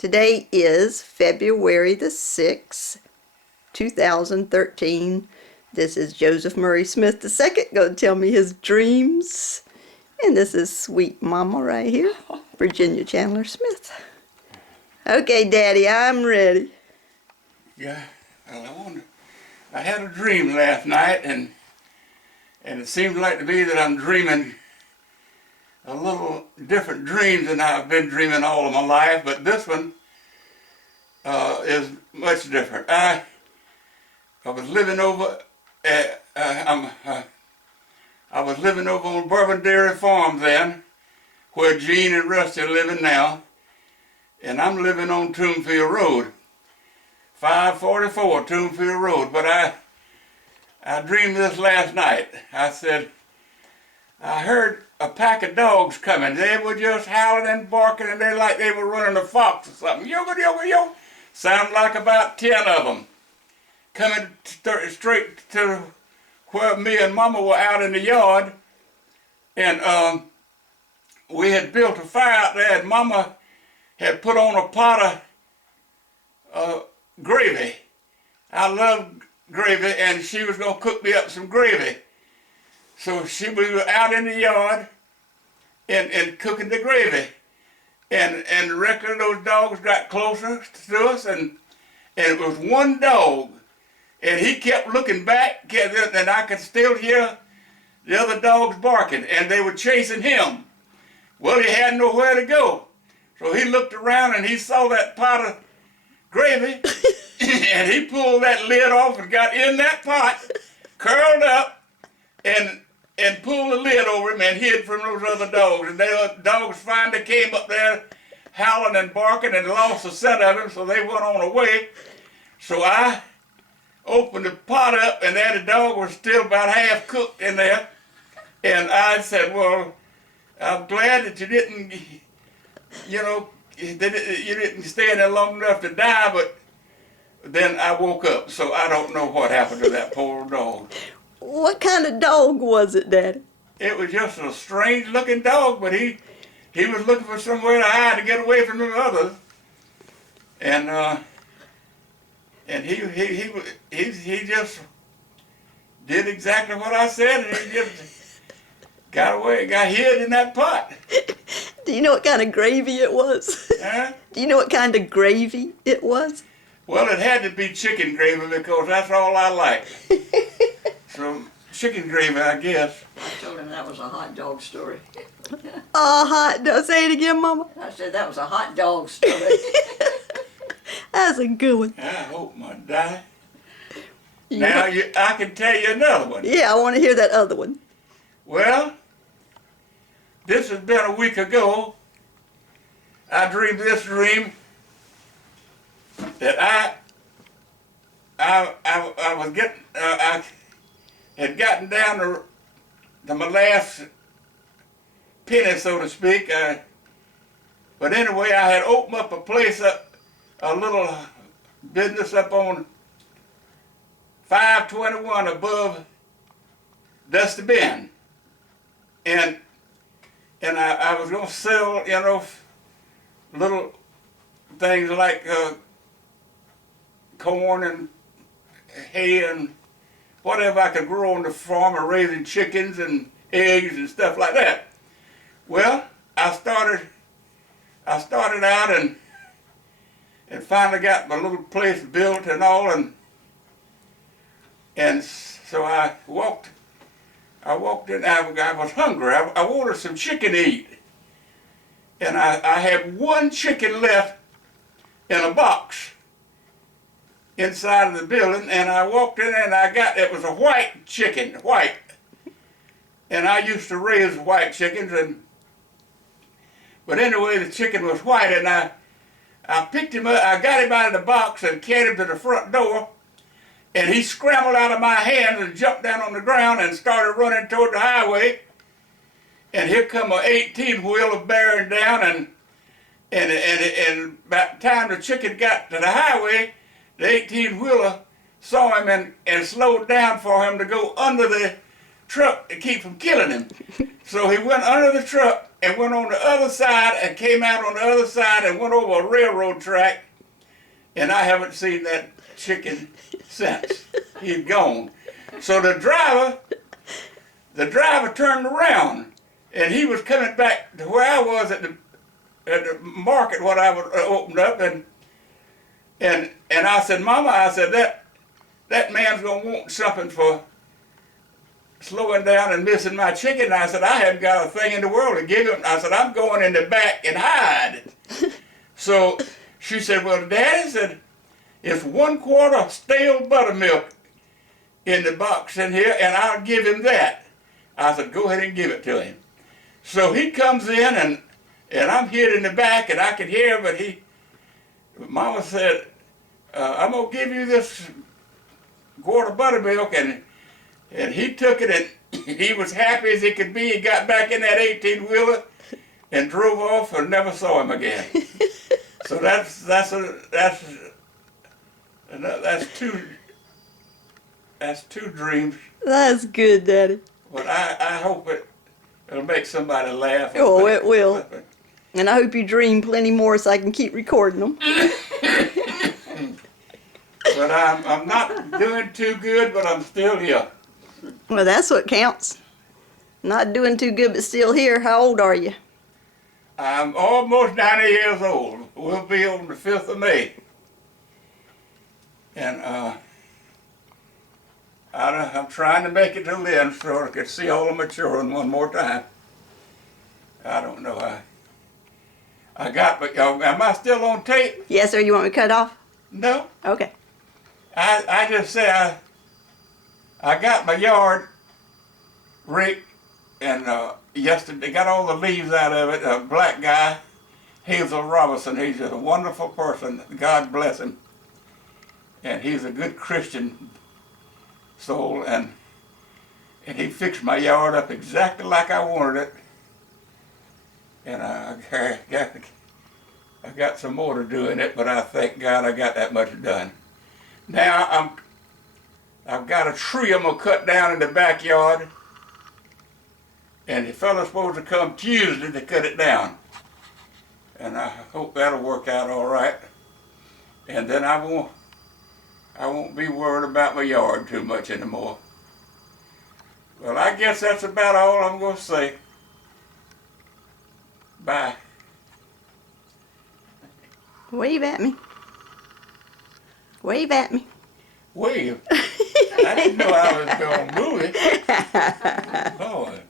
Today is February the 6th, 2013. This is Joseph Murray Smith II going to tell me his dreams. And this is sweet mama right here, Virginia Chandler Smith. Okay, Daddy, I'm ready. Yeah, well, I had a dream last night, and it seems like to me that I'm dreaming a little different dreams than I've been dreaming all of my life, but this one is much different. I was living over I was living over on Bourbon Dairy Farm then, where Gene and Rusty are living now, and I'm living on Tombfield Road, 544 Tombfield Road. But I dreamed this last night. I said, I heard a pack of dogs coming. They were just howling and barking, and they like they were running a fox or something. Yo, yo, yo. Sounded like about 10 of them coming straight to where me and Mama were out in the yard. And we had built a fire out there, and Mama had put on a pot of gravy. I love gravy, and she was going to cook me up some gravy. So we were out in the yard and cooking the gravy. And regularly those dogs got closer to us, and it was one dog. And he kept looking back, and I could still hear the other dogs barking, and they were chasing him. Well, he had nowhere to go. So he looked around, and he saw that pot of gravy, and he pulled that lid off and got in that pot, curled up, and pulled the lid over him and hid from those other dogs. And the dogs finally came up there howling and barking and lost the scent of him, so they went on away. So I opened the pot up, and there the dog was still about half cooked in there. And I said, well, I'm glad that you didn't, you didn't stay in there long enough to die. But then I woke up, so I don't know what happened to that poor dog. What kind of dog was it, Daddy? It was just a strange looking dog, but he was looking for somewhere to hide to get away from the others. And he just did exactly what I said, and he just got away, got hid in that pot. Do you know what kind of gravy it was? Huh? Do you know what kind of gravy it was? Well, it had to be chicken gravy because that's all I like. So, chicken gravy, I guess. I told him that was a hot dog story. Oh, hot dog. Say it again, Mama. I said that was a hot dog story. That's a good one. I hope my die. Now, I can tell you another one. Yeah, I want to hear that other one. Well, this has been a week ago. I dreamed this dream that I had gotten down to my last penny, so to speak. But anyway, I had opened up a little business up on 521 above Dusty Bend. And I was going to sell, little things like corn and hay and whatever I could grow on the farm, and raising chickens and eggs and stuff like that. Well, I started out and finally got my little place built and all, and so I walked in. I was hungry. I wanted some chicken to eat, and I had one chicken left in a box inside of the building, and I walked in and it was a white chicken, white. And I used to raise white chickens, but anyway, the chicken was white, and I picked him up, I got him out of the box and carried him to the front door, and he scrambled out of my hands and jumped down on the ground and started running toward the highway. And here come an 18-wheeler bearing down, and by the time the chicken got to the highway, the 18-wheeler saw him and slowed down for him to go under the truck to keep from killing him. So he went under the truck and went on the other side and came out on the other side and went over a railroad track. And I haven't seen that chicken since. He's gone. So the driver turned around and he was coming back to where I was at the market what I would opened up and I said, Mama, I said that man's gonna want something for slowing down and missing my chicken. I said, I haven't got a thing in the world to give him. I said, I'm going in the back and hide. So she said, well, Daddy said, it's 1 quart stale buttermilk in the box in here, and I'll give him that. I said, go ahead and give it to him. So he comes in, and I'm hid in the back, and I can hear, but Mama said, I'm going to give you this quart of buttermilk, and he took it, and he was happy as he could be. He got back in that 18-wheeler and drove off and never saw him again. So that's two dreams. That's good, Daddy. But I hope it'll make somebody laugh. Oh, it will. And I hope you dream plenty more so I can keep recording them. But I'm not doing too good, but I'm still here. Well, that's what counts. Not doing too good, but still here. How old are you? I'm almost 90 years old. We'll be on the 5th of May. And I'm trying to make it to then so I can see all of my children one more time. I don't know. Am I still on tape? Yes, sir. You want me to cut off? No. Okay. I just say I got my yard raked and yesterday got all the leaves out of it. A black guy, Hazel Robinson, he's a wonderful person. God bless him. And he's a good Christian soul, and he fixed my yard up exactly like I wanted it. And I got some more to do in it, but I thank God I got that much done. Now I've got a tree I'm gonna cut down in the backyard, and the fellow's supposed to come Tuesday to cut it down. And I hope that'll work out all right. And then I won't be worried about my yard too much anymore. Well, I guess that's about all I'm gonna say. Bye. Wave at me. Wave at me. Wave? I didn't know I was gonna move it. Lord.